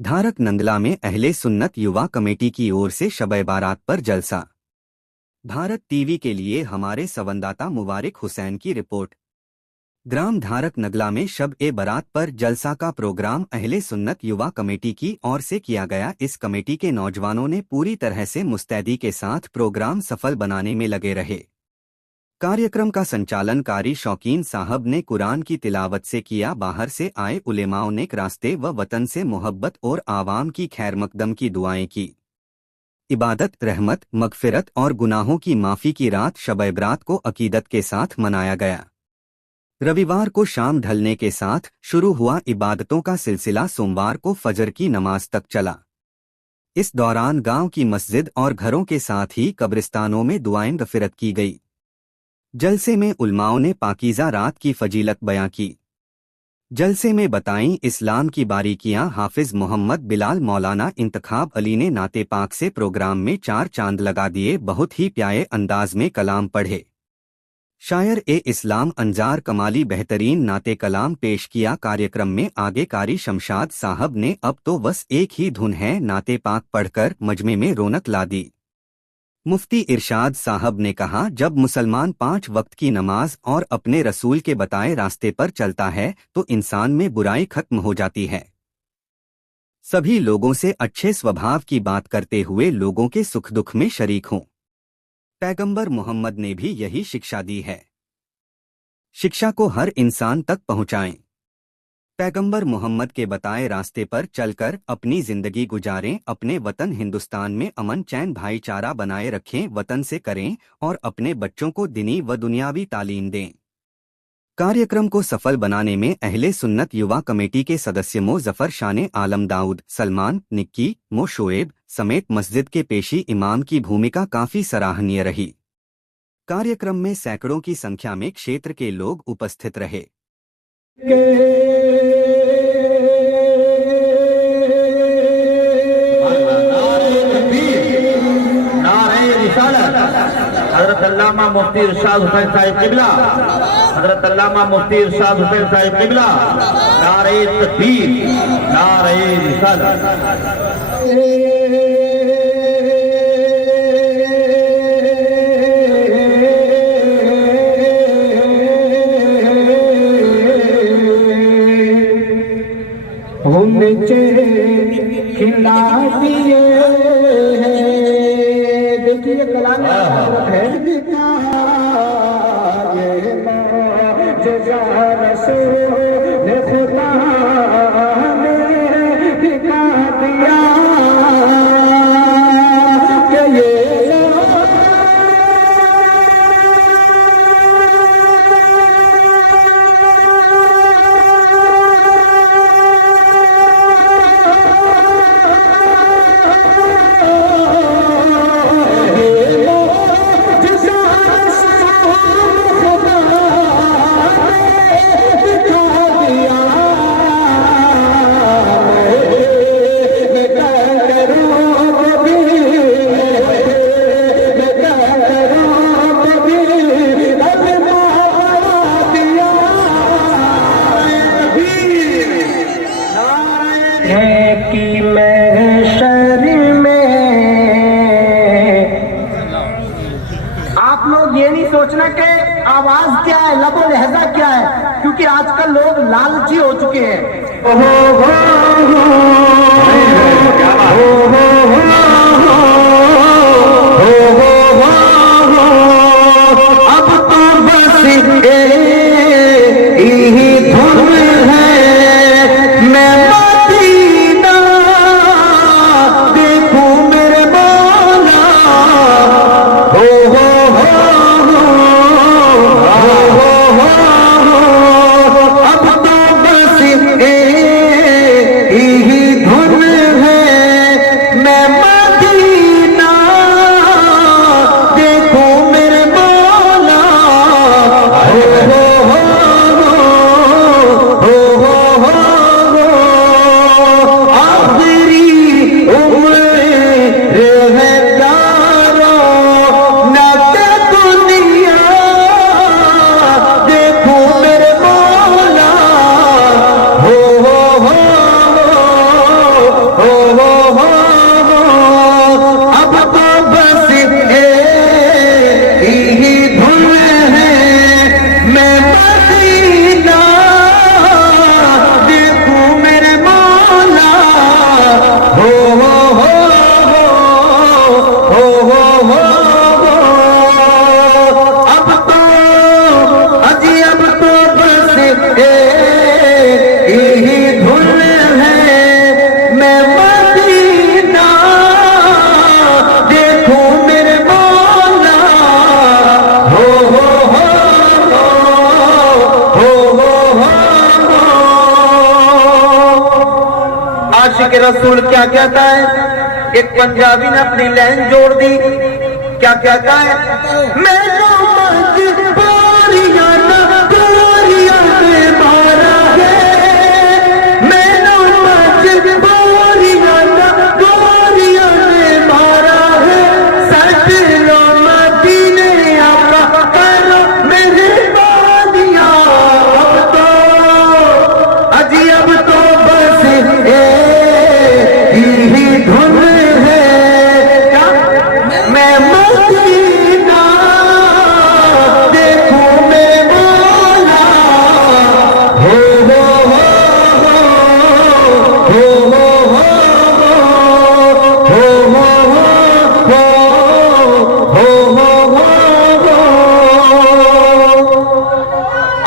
धारक नंदला में अहले सुन्नत युवा कमेटी की ओर से शब-ए बारात पर जलसा। भारत टीवी के लिए हमारे संवाददाता मुबारक हुसैन की रिपोर्ट। ग्राम धारक नगला में शब-ए बारात पर जलसा का प्रोग्राम अहले सुन्नत युवा कमेटी की ओर से किया गया। इस कमेटी के नौजवानों ने पूरी तरह से मुस्तैदी के साथ प्रोग्राम सफल बनाने में लगे रहे। कार्यक्रम का संचालन कारी शौकीन साहब ने कुरान की तिलावत से किया। बाहर से आए उलेमाओं ने रास्ते व वतन से मोहब्बत और आवाम की खैर मकदम की दुआएं की। इबादत, रहमत, मगफिरत और गुनाहों की माफ़ी की रात शब-ए बारात को अकीदत के साथ मनाया गया। रविवार को शाम ढलने के साथ शुरू हुआ इबादतों का सिलसिला सोमवार को फजर की नमाज तक चला। इस दौरान गांव की मस्जिद और घरों के साथ ही कब्रिस्तानों में दुआएं मगफिरत की गई। जलसे में उलमाओं ने पाकीज़ा रात की फजीलत बयां की। जलसे में बताईं इस्लाम की बारीकियां। हाफिज मोहम्मद बिलाल मौलाना इंतखाब अली ने नाते पाक से प्रोग्राम में चार चांद लगा दिए। बहुत ही प्यारे अंदाज में कलाम पढ़े। शायर ए इस्लाम अंजार कमाली बेहतरीन नाते कलाम पेश किया। कार्यक्रम में आगे कारी शमशाद साहब ने अब तो बस एक ही धुन है नाते पाक पढ़कर मजमे में रौनक ला दी। मुफ्ती इरशाद साहब ने कहा, जब मुसलमान 5 वक्त की नमाज और अपने रसूल के बताए रास्ते पर चलता है तो इंसान में बुराई खत्म हो जाती है। सभी लोगों से अच्छे स्वभाव की बात करते हुए लोगों के सुख दुख में शरीक हों। पैगंबर मोहम्मद ने भी यही शिक्षा दी है। शिक्षा को हर इंसान तक पहुंचाएं। पैगंबर मोहम्मद के बताए रास्ते पर चलकर अपनी जिंदगी गुजारें। अपने वतन हिंदुस्तान में अमन चैन भाईचारा बनाए रखें। वतन से करें और अपने बच्चों को दीनी व दुनियावी तालीम दें। कार्यक्रम को सफल बनाने में अहले सुन्नत युवा कमेटी के सदस्य मुज़फ़्फ़र शान आलम, दाऊद, सलमान, निक्की, शोएब समेत मस्जिद के पेशी इमाम की भूमिका काफी सराहनीय रही। कार्यक्रम में सैकड़ों की संख्या में क्षेत्र के लोग उपस्थित रहे। हज़रत अल्लामा मुफ्ती इरशाद हुसैन साहिब क़िबला, हज़रत अल्लामा मुफ्ती इरशाद हुसैन साहिब क़िबला, नारे तकबीर, नारे रिसालत। खिला दिए देखिए कलाम है खुदा ने दिखा दिया कि ये कि महशर में आप लोग ये नहीं सोचना कि आवाज क्या है, लबो लहजा क्या है, क्योंकि आजकल लोग लालची हो चुके हैं। अब तो बस ही धुन है, मैं धुन रसूल क्या कहता है? एक पंजाबी ने अपनी लाइन जोड़ दी, क्या कहता है? मैं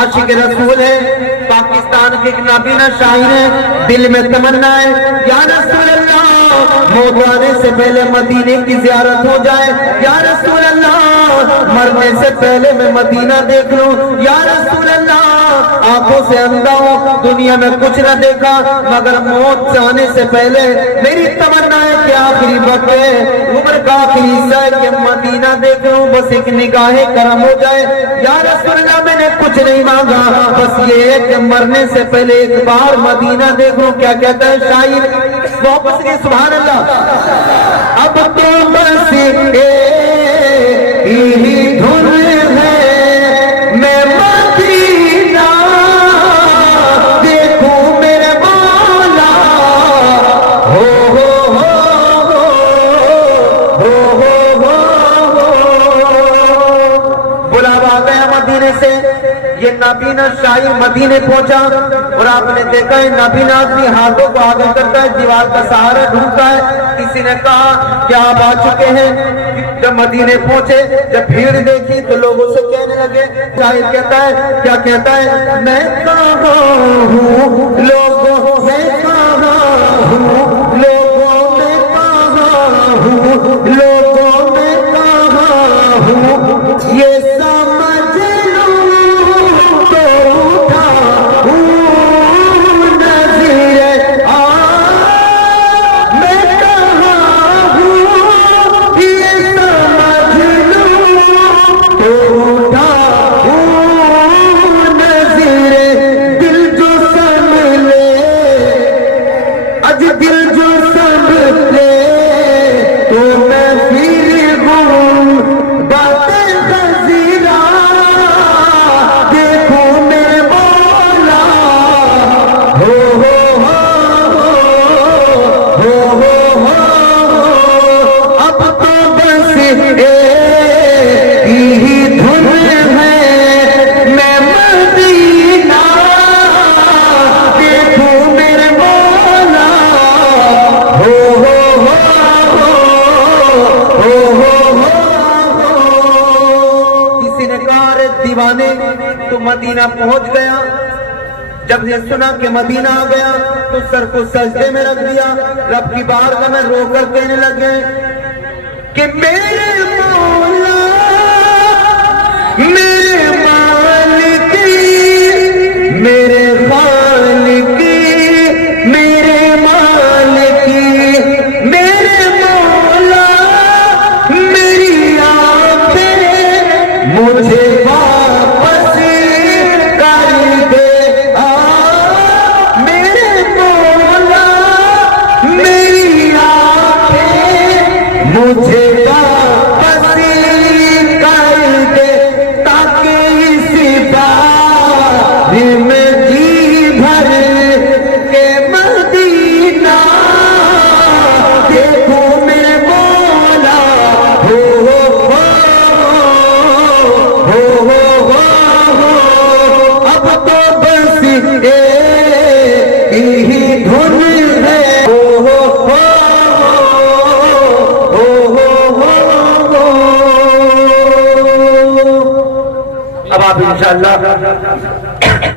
आशिक रसूल है, पाकिस्तान के एक नाबीना शायर है, दिल में तमन्ना है या रसूल अल्लाह मौत आने से पहले मदीने की जियारत हो जाए, या रसूल अल्लाह मरने से पहले मैं मदीना देख लूं, या रसूल अल्लाह आंखों से अंधा हूं, दुनिया में कुछ न देखा, मगर मौत आने से पहले मेरी तमन्ना है कि आखिरी वक्त है, उम्र का आखिरी हिस्सा है कि मदीना देख लूं, बस एक निगाहे करम हो जाए, या रसूल अल्लाह मैंने कुछ नहीं मांगा, बस ये है कि मरने से पहले एक बार मदीना देख लूं। क्या कहता है शायर? वापस के सुभान अल्लाह। अब तो बस ही धुन है, मैं मदीना देखूं मेरे मौला, हो हो हो हो हो हो। बुलावा आ गया मदीने से, ये नाबीना शायर मदीने पहुंचा और आपने देखा है नाबीना अपनी हाथों को आगे करता है, दीवार का सहारा ढूंढता है। किसी ने कहा क्या आप आ चुके हैं? जब मदीने पहुंचे, जब भीड़ देखी तो लोग उससे कहने लगे, शायर कहता है, क्या कहता है? मैं कहाँ हूँ लोगों, मैं कहाँ हूँ लोगों, मैं कहाँ हूँ लोगों, मैं कहाँ हूँ, ये समझ लो तो उठा नज़ीर आ, मैं कहाँ हूँ ये समझ लो तो उठा नज़ीर, दिल जो संभले, आज दिल जो संभले तो मैं फिर हूँ बातें खजीरा, देखो मेरे मौला, हो हो हो हो हो। अब तो बस ही धुन है, मैं मदीना देखो मेरे मौला, हो हो हो हो। किसी ने कहा रे दीवाने तो मदीना पहुंच गया, जब ये सुना कि मदीना आ गया तो सर को सजदे में रख दिया, रब की बारगाह में रोकर कहने लगे कि मेरे मौला, मेरे मालिक, मेरे खालिक, मेरे मालिक, मेरे मौला, मेरी आंखें मुझे वापस कर दे, मेरे मौला, मेरी आंखें मुझे वापस कर दे, ताकि इसी बार में जी भर के मदीना देखो मेरे मौला, हो हो हो हो। अब तो बस ही धुन है, हो हो हो। अब आप इंशाअल्लाह